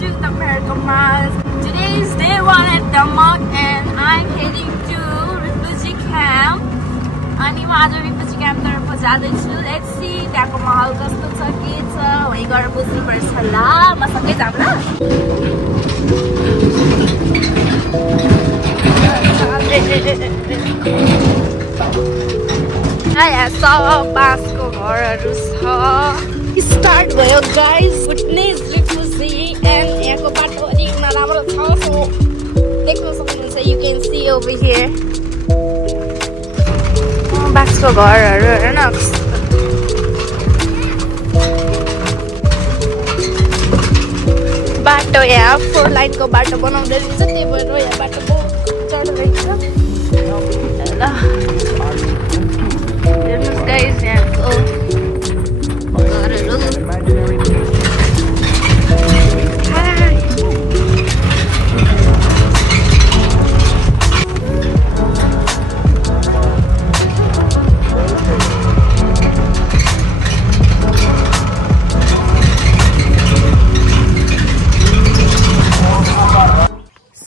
to the American Mall. Today is day 1 at the mall and I'm heading to refugee camp. अनि म आज refugee camp तर्फ जाँदैछु. Let's see त्यहाँको माहौल कस्तो छ के छ वही गएर बुझ्नुपर्छ ल. म सँगै जाऊँ ल. यहाँ सब बाँसको घरहरू छ. स्टार्ट भयो गाइस बुटनिज रिफ्युजी एन्ड यहाँको बाटो अलिक नराम्रो छ. सो देख्न सक्नुहुन्छ you can see over here बाँसको घरहरू हेर न. बाटो यहाँ 4 लाइनको बाटो बनाउँदै रहेछ त्यही भएर यहाँ बाटो बहुत चढ्दो रहेछ ल. हेर्नुहोस् गाइस यहाँको घरहरू.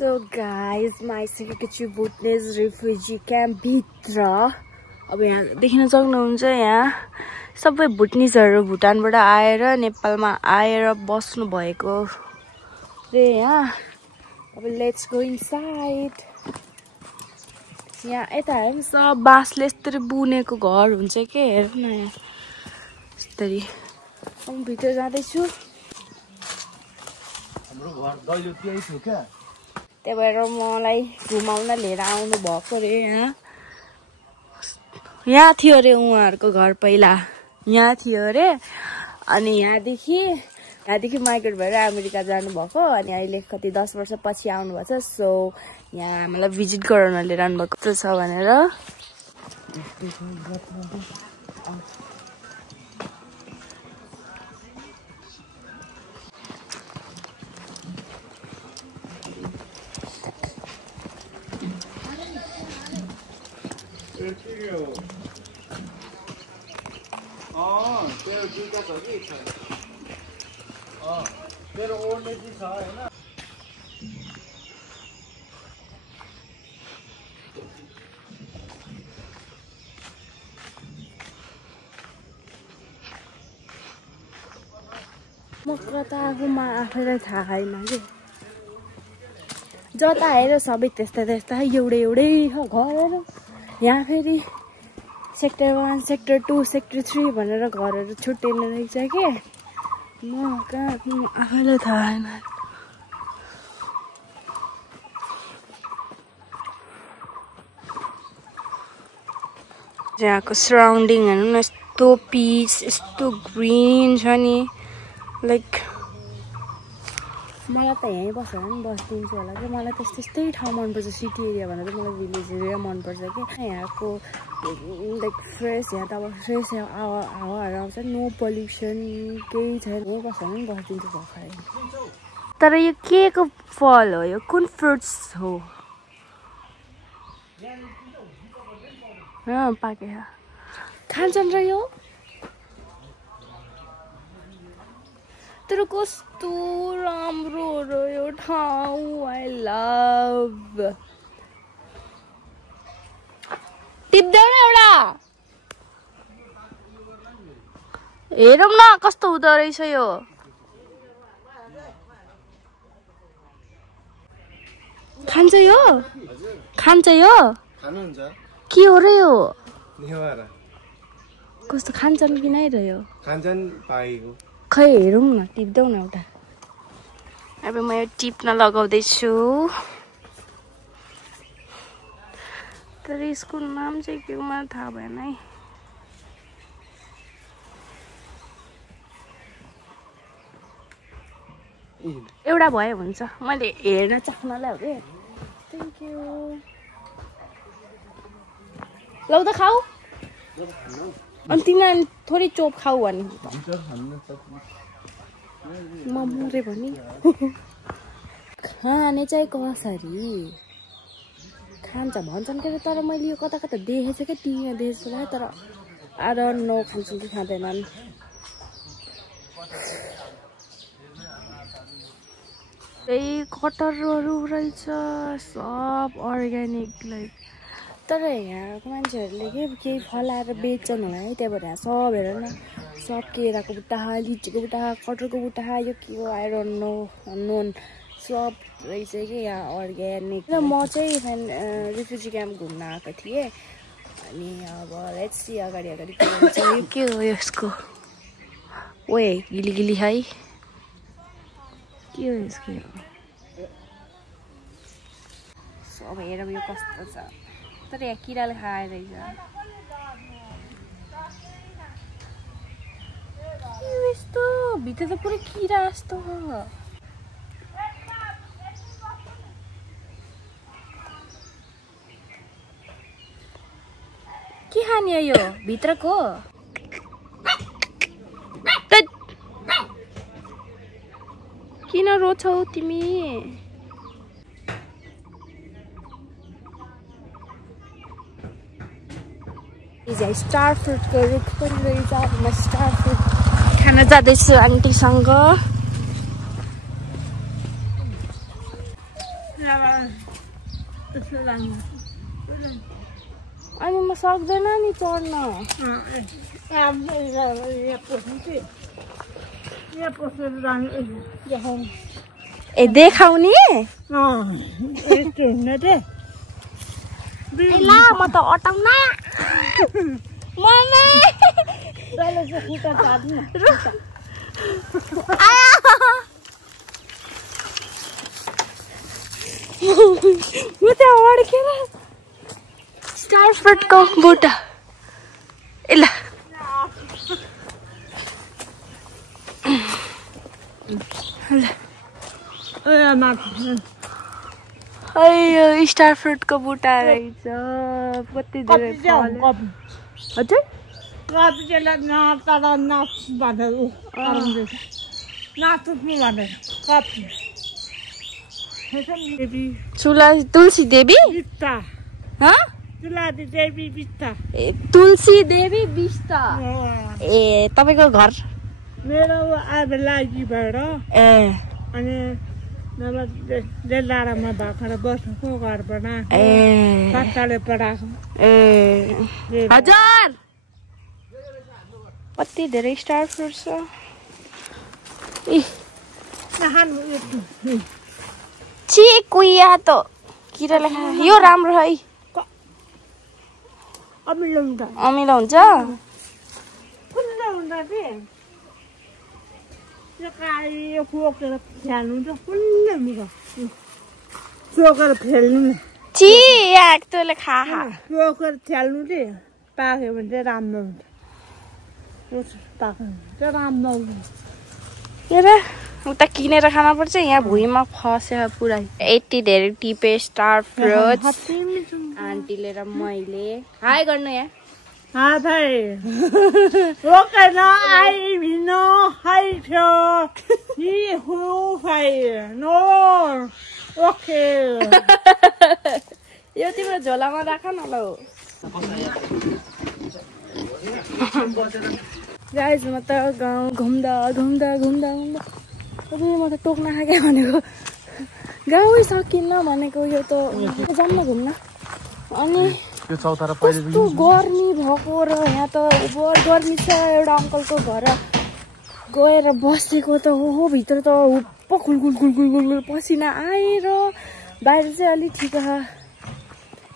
So guys, म आइसकेको छु बुटनिज रिफ्युजी क्याम्प भित्र. अब यहाँ देख्न सक्नुहुन्छ यहाँ सबै भुटनिजहरू भुटानबाट आएर नेपालमा आएर बस्नु भएको रे यहाँ. अब लेट्स गो इनसाइड. यहाँ यता हेर्नु सब बाँसले यस्तरी बुनेको घर हुन्छ के. हेर्नु न यहाँ यस्तरी. म भित्र जाँदैछु. हाम्रो घर दैलो त्यही थियो क्या. त्यही भएर मलाई घुमाउन लिएर आउनु भएको रे. यहाँ थियो अरे उहाँहरूको घर पहिला यहाँ थियो अरे. अनि यहाँदेखि माइग्रेट भएर अमेरिका जानुभएको. अनि अहिले कति 10 वर्ष पछि आउनुभएको छ. सो यहाँ हामीलाई भिजिट गराउन लिएर आउनुभएको छ भनेर. तेरो जुत्ता छ कि छ. तेरो ओढ्ने चाहिँ छ होइन. म कता आफूमा आफैलाई थाहा छैन कि. जता हेर सबै त्यस्ता एउटै घरहरू. यहाँ फेरि सेक्टर 1, सेक्टर 2, सेक्टर 3 भनेर घरहरू छुट्टिने रहेछ के. म कहाँ आफैलाई थाहा छैन. यहाँको सराउन्डिङ हेर्नु न यस्तो पिस यस्तो ग्रिन छ नि. लाइक मलाई त यहीँ बसेर नि बसिदिन्छु होला कि. मलाई त त्यस्तै ठाउँ मनपर्छ. सिटी एरिया भन्दा चाहिँ मलाई भिलेज एरिया मनपर्छ कि. यहाँको लाइक फ्रेस. यहाँ त अब फ्रेस हावाहरू आउँछ. नो पल्युसन केही छैन. यहीँ बसेर नि बसिदिन्छु भर्खरै. तर यो के को फल हो? यो कुन फ्रुट्स हो? पाके खान्छन् र यो. तर कस्तो राम्रो हो यो ठाउँ. I love. टिप्दैन एउटा. हेरौँ न कस्तो हुँदो रहेछ यो. खान्छ यो खानुहुन्छ के हो र यो. नेवारा कस्तो खान्छन् कि नै रह्यो. खान्छन् पाएको. खै हेरौँ न टिप्दौ न एउटा. अब म यो टिप्न लगाउँदैछु. तर यसको नाम चाहिँ के हो मलाई थाहा भएन है. एउटा भयो हुन्छ. मैले हेर्न चाख्नलाई हो कि. Thank you. लौ त खाऊ. अनि तिनीहरू थोरै चोप खाऊ भने म मरे भने. खाने चाहिँ कसरी खान्छ भन्छन् के. तर मैले यो कता देखेको छु क्या. टिभीमा देखेको छु तर I don't know खान्छन् कि खाँदैनन्. त्यही कटरहरू रहेछ सब अर्ग्यानिक लाइक तर यहाँको मान्छेहरूले केही फलाएर बेच्छन् होला है त्यही भएर यहाँ सब हेर न सब केराको बुट्टा लिचीको बुट्टा कटरको बुट्टा यो के हो आई डोन्ट नो नोन सब रहेछ कि यहाँ अर्ग्यानिक र म चाहिँ रिफ्युजी क्याम्प घुम्न आएको थिएँ अनि अब लेट्स सी अगाडि के हो यसको ओए गिली गिली है के हो यसको सब हेर यो कस्तो छ तर यहाँ किराले खाएर रहेछ यस्तो भित्र त पुरै किरा जस्तो के खाने यो भित्रको किन रोछौ तिमी स्टार फ्रुटको रुख पनि रहेछ म स्टार फ्रुट खान जाँदैछु आन्टीसँग अनि म सक्दैन नि चढ्न ए देखाउने ला म त अटाउन त्यहाँ अड्केर स्टार फ्रुटको बुट्टा ए ल अयो स्टार फ्रुटको बुट्टा रहेछ कति धेरै हजुर तुलसी देवी तुलसी देवी बिस्ता ए तपाईको घर मेरो अब लागि भएर ए अनि डेलाडामा भर्खर बस्नुको घर बनाएको सरकारले पढाएको ए हजुर कति धेरै स्टार फ्रुट छ छि कुइया त किराले खा यो राम्रो है अमिलो हुन्छ अमिलो हुन्छ फुल्लो हुन्छ के यो कायो फोकेर फ्याल्नु त फुल्लो मिठो फोकेर फ्याल्नु छि याक तँले खा फोकेर फ्याल्नु दे पाक्यो भने चाहिँ राम्रो हुन्छ पाक्यो भने चाहिँ राम्रो हुन्छ हेर उता किनेर खान पर्छ यहाँ भुइँमा फस्यो पुरै यति धेरै टिपे स्टार फ्रुट आन्टीले र मैले हाई गर्नु यहाँ हाँ भाई ओके न आई भिनो हाई थियो ही हु भाइ नो ओके यो तिम्रो झोलामा राख न ल गाइज म त गाउँ घुम्दा घुम्दा घुम्दा घुम्दा म त टोक्न खाके भनेको गाउँै सकिन्न भनेको यो त जान्न घुम्न अनि कस्तो गर्मी भएको र यहाँ त गर्मी छ एउटा अङ्कलको घर गएर बसेको त हो भित्र त हुप्प खुलखुल खुलखुल खुलखुल पसिना आएर बाहिर चाहिँ अलिक ठिक छ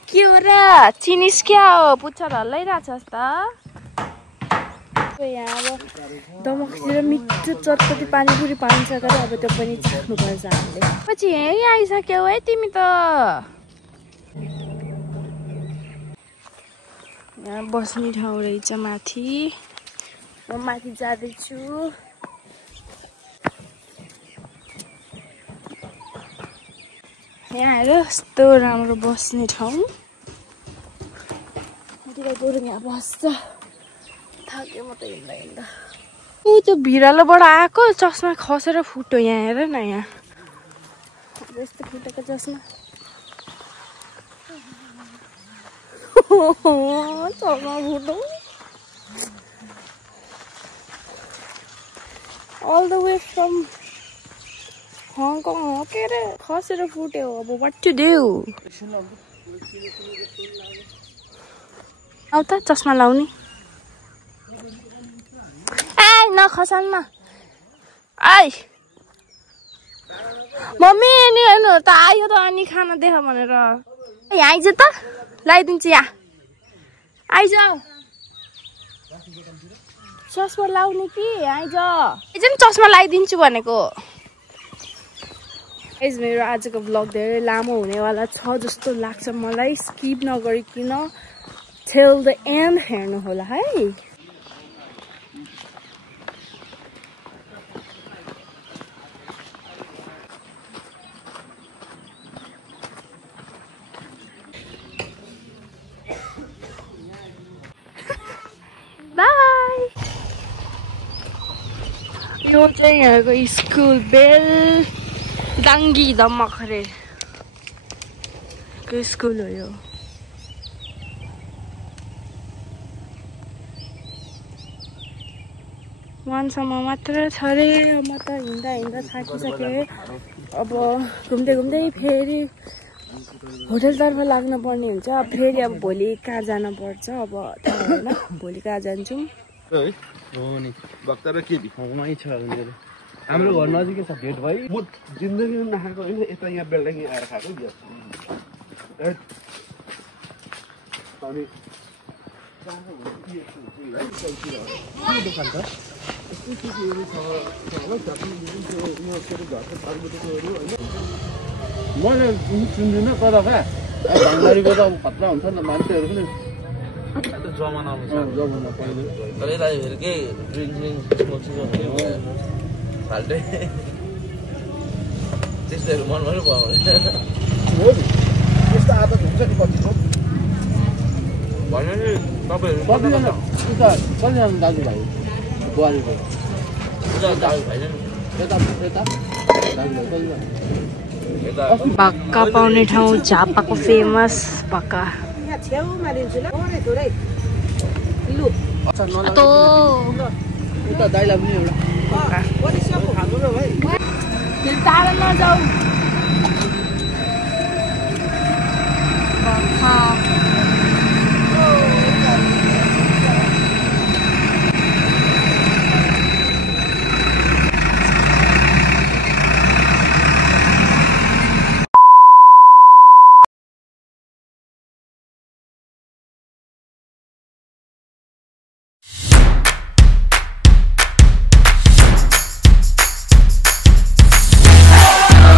के हो र चिनिस क्या हो पुच्छर हल्लाइरहेछस् त यहाँ अब दमकतिर मिठो चटपटी पानीपुरी पाइन्छ गरे अब त्यो पनि चाख्नुपर्छ हामीले पछि यहीँ आइसक्यौ है तिमी त यहाँ बस्ने ठाउँ रहेछ माथि म माथि जाँदैछु यहाँ हेर यस्तो राम्रो बस्ने ठाउँ गएर यहाँ बस्छ थाक्यो म त हिँड्दा हिँड्दा ऊ त्यो भिरालोबाट आएको चस्मा खसेर फुट्यो यहाँ हेर न यहाँ यस्तो फुटेको चस्मा चस्मा फुट्यो all the way from Hong Kong हो के अरे खसेर फुट्यो अब व्हाट टु डु आउ त चस्मा लाउने ए नखसान न आइ मम्मी नि हेर्नु त आयो त अनि खाना देख भनेर यहाँ आइज त लगाइदिन्छु यहाँ आइज चस्मा लाउने कि आइज नि चस्मा लगाइदिन्छु भनेको गाइस मेरो आजको भ्लग धेरै लामो हुनेवाला छ जस्तो लाग्छ मलाई स्किप नगरिकन till the end हेर्नु होला है बाइ यो चाहिँ यहाँको स्कुल बेल दाङ्गी दमखरे को स्कुल हो यो वानसम्म मात्र छ रे म त हिँड्दा हिँड्दा थाकिसकेँ अब घुम्दै घुम्दै फेरि होटलतर्फ लाग्नु पर्ने हुन्छ फेरि अब भोलि कहाँ जानु पर्छ अब थाहा होइन भोलि कहाँ जान्छौँ हो नि भक्तर के भिखाउनै छ मेरो हाम्रो घर नजिकै छ भेट भाइ म जिन्दगीमा नखाएको होइन यता यहाँ बेलडाङ आएर खाएको नि अनि दोकान छ मैले सुन्दिनँ तर क्या भङ्गारीको त खतरा हुन्छ नि त मान्छेहरू पनि जमाना पहिले फेरि फाल्टे त्यस्तोहरू मन पनि पाउँदैन हो नि त्यस्तो आदत हुन्छ नि कति भने तपाईँहरू कतिजना उता कतिजना दाजुभाइ बुहारीको दाजुभाइ यता दाजुभाइ कतिजना भक्का पाउने ठाउँ झापाको फेमस भक्का उता दाइला पनि एउटा टाढा नजाऊ